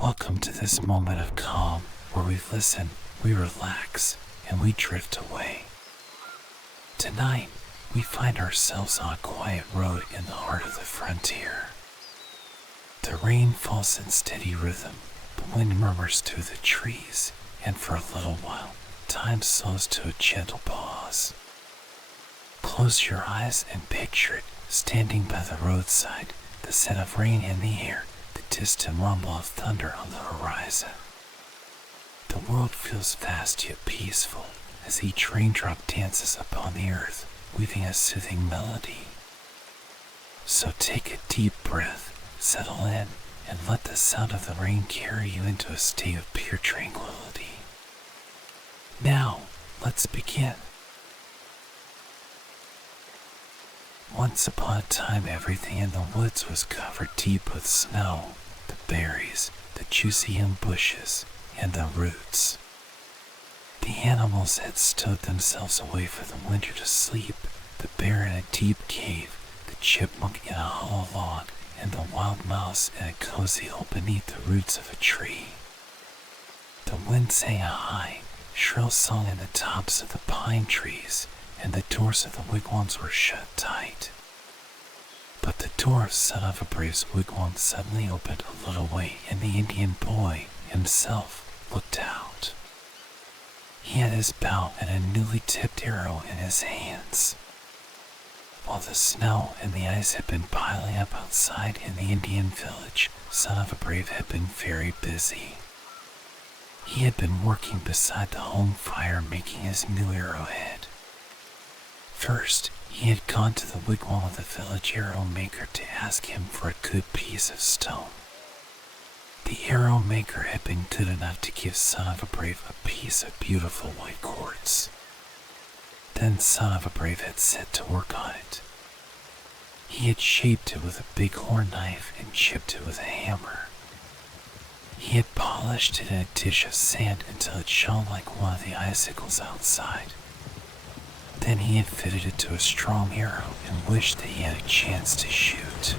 Welcome to this moment of calm where we listen, we relax, and we drift away. Tonight, we find ourselves on a quiet road in the heart of the frontier. The rain falls in steady rhythm, the wind murmurs through the trees, and for a little while, time slows to a gentle pause. Close your eyes and picture it, standing by the roadside, the scent of rain in the air, the distant rumble of thunder on the horizon. The world feels vast yet peaceful as each raindrop dances upon the earth, weaving a soothing melody. So take a deep breath, settle in, and let the sound of the rain carry you into a state of pure tranquility. Now, let's begin. Once upon a time, everything in the woods was covered deep with snow, the berries, the juicy young bushes, and the roots. The animals had stowed themselves away for the winter to sleep, the bear in a deep cave, the chipmunk in a hollow log, and the wild mouse in a cozy hole beneath the roots of a tree. The wind sang a high, shrill song in the tops of the pine trees, and the doors of the wigwams were shut tight. But the door of Son of a Brave's wigwam suddenly opened a little way, and the Indian boy himself looked out. He had his bow and a newly tipped arrow in his hands. While the snow and the ice had been piling up outside in the Indian village, Son of a Brave had been very busy. He had been working beside the home fire making his new arrowhead. First, he had gone to the wigwam of the village arrow maker to ask him for a good piece of stone. The arrow maker had been good enough to give Son of a Brave a piece of beautiful white quartz. Then Son of a Brave had set to work on it. He had shaped it with a bighorn knife and chipped it with a hammer. He had polished it in a dish of sand until it shone like one of the icicles outside. Then he had fitted it to a strong arrow and wished that he had a chance to shoot.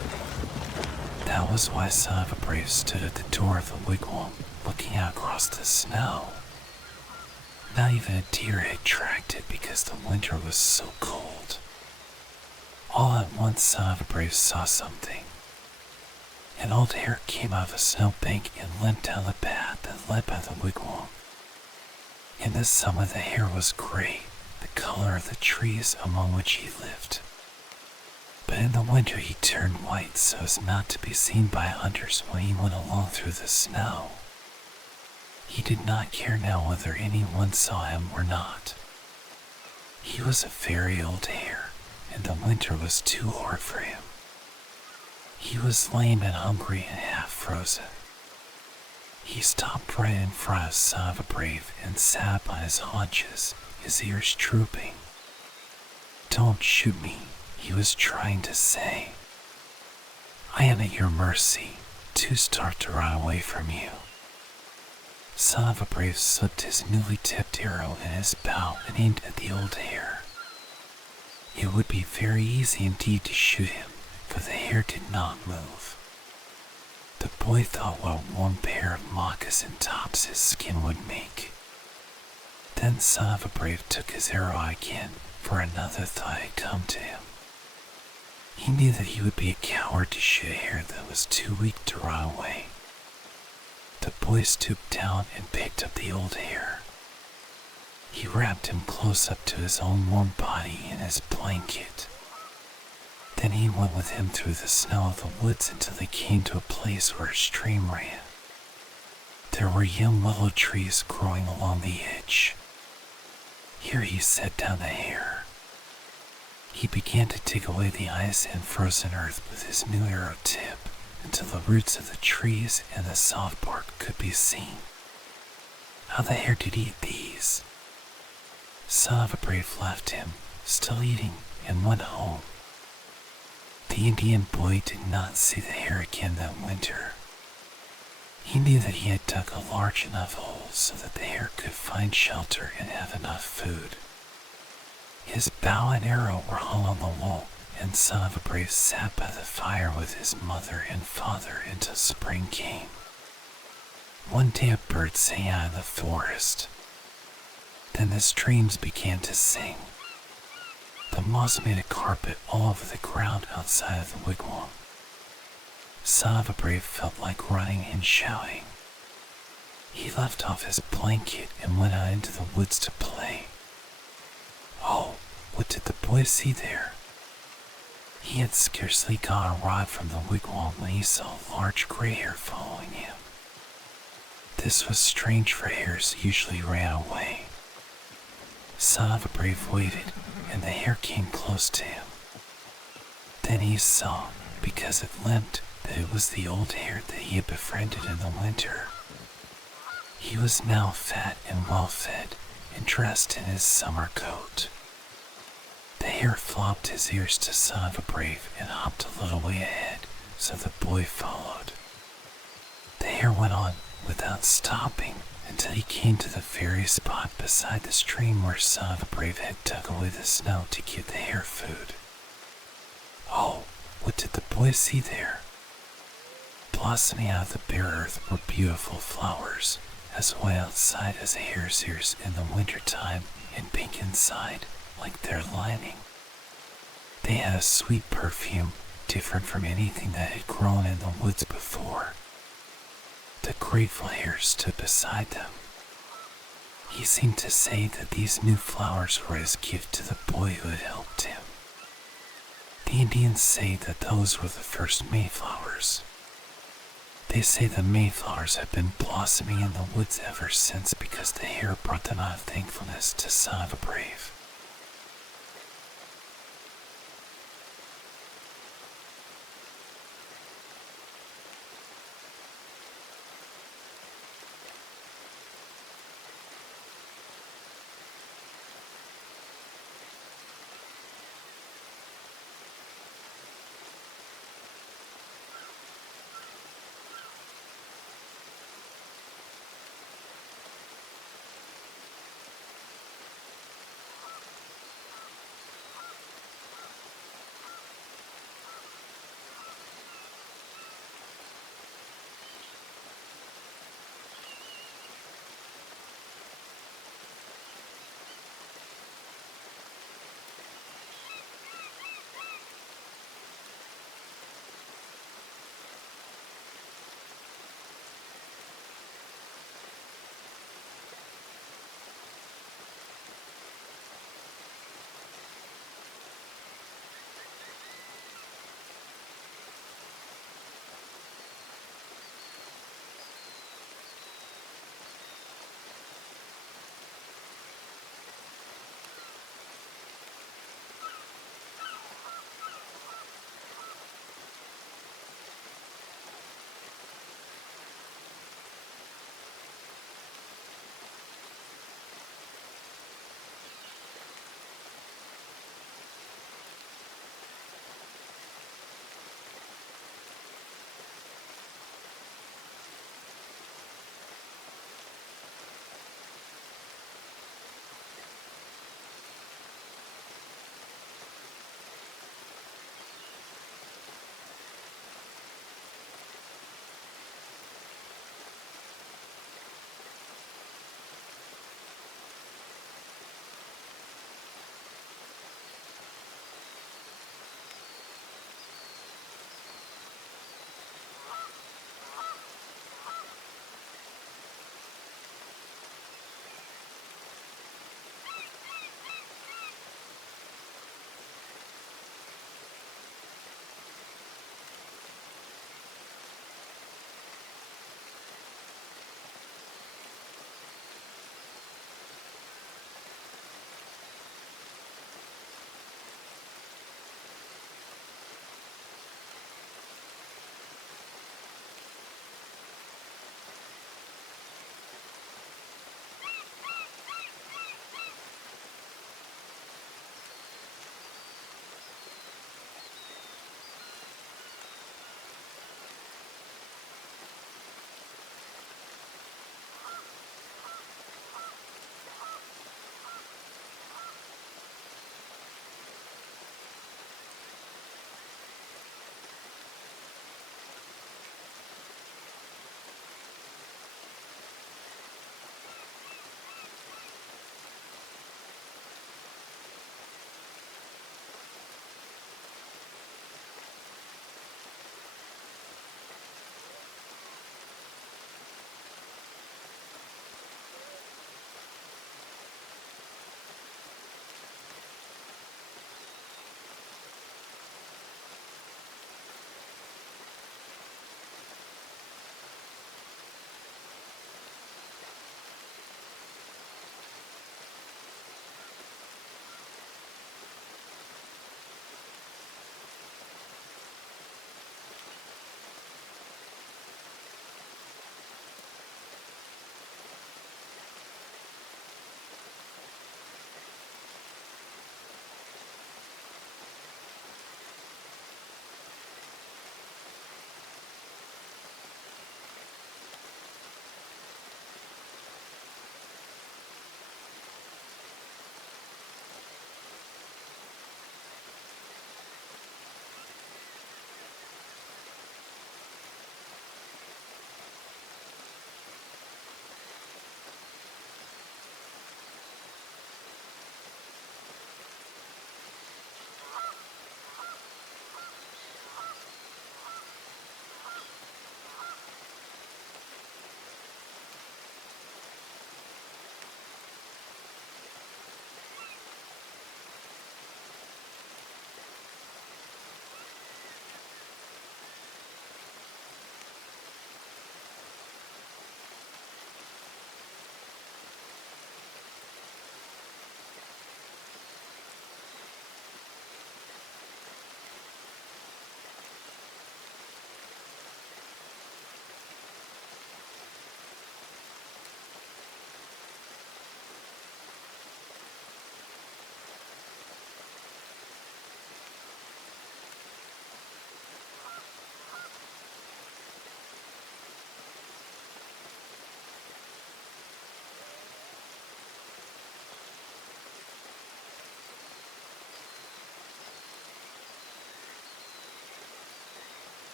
That was why Son of a Brave stood at the door of the wigwam, looking out across the snow. Not even a deer had tracked it because the winter was so cold. All at once, Son of a Brave saw something. An old hare came out of a snowbank and limped down the path that led by the wigwam. In the summer, the hare was gray, the color of the trees among which he lived. But in the winter he turned white so as not to be seen by hunters when he went along through the snow. He did not care now whether anyone saw him or not. He was a very old hare, and the winter was too hard for him. He was lame and hungry and half frozen. He stopped right in front of Son of a Brave and sat up on his haunches, his ears drooping. "Don't shoot me," he was trying to say. "I am at your mercy, too starved to run away from you." Son of a Brave slipped his newly tipped arrow in his bow and aimed at the old hare. It would be very easy indeed to shoot him, for the hare did not move. The boy thought what a warm pair of moccasin tops his skin would make. Then Son of a Brave took his arrow again, for another thought had come to him. He knew that he would be a coward to shoot a hare that was too weak to run away. The boy stooped down and picked up the old hare. He wrapped him close up to his own warm body in his blanket. Then he went with him through the snow of the woods until they came to a place where a stream ran. There were young willow trees growing along the edge. Here he set down the hare. He began to dig away the ice and frozen earth with his new arrow tip until the roots of the trees and the soft bark could be seen. How the hare did eat these! Son of a Brave left him, still eating, and went home. The Indian boy did not see the hare again that winter. He knew that he had dug a large enough hole so that the hare could find shelter and have enough food. His bow and arrow were hung on the wall, and Son of a Brave sat by the fire with his mother and father until spring came. One day a bird sang out of the forest. Then the streams began to sing. The moss made a carpet all over the ground outside of the wigwam. Soothe felt like running and shouting. He left off his blanket and went out into the woods to play. Oh, what did the boy see there? He had scarcely gone a rod from the wigwam when he saw a large gray hare following him. This was strange, for hares usually ran away. Soothe waited, and the hare came close to him. Then he saw, because it limped, that it was the old hare that he had befriended in the winter. He was now fat and well-fed, and dressed in his summer coat. The hare flopped his ears to Soothe and hopped a little way ahead, so the boy followed. The hare went on without stopping until he came to the very spot beside the stream where Soothe had dug away the snow to give the hare food. Oh, what did the boy see there? Blossoming out of the bare earth were beautiful flowers, as white outside as a hare's ears in the wintertime and pink inside, like their lining. They had a sweet perfume, different from anything that had grown in the woods before. The grateful hare stood beside them. He seemed to say that these new flowers were his gift to the boy who had helped him. The Indians say that those were the first Mayflowers. They say the Mayflowers have been blossoming in the woods ever since because the hare brought them out of thankfulness to Soothe.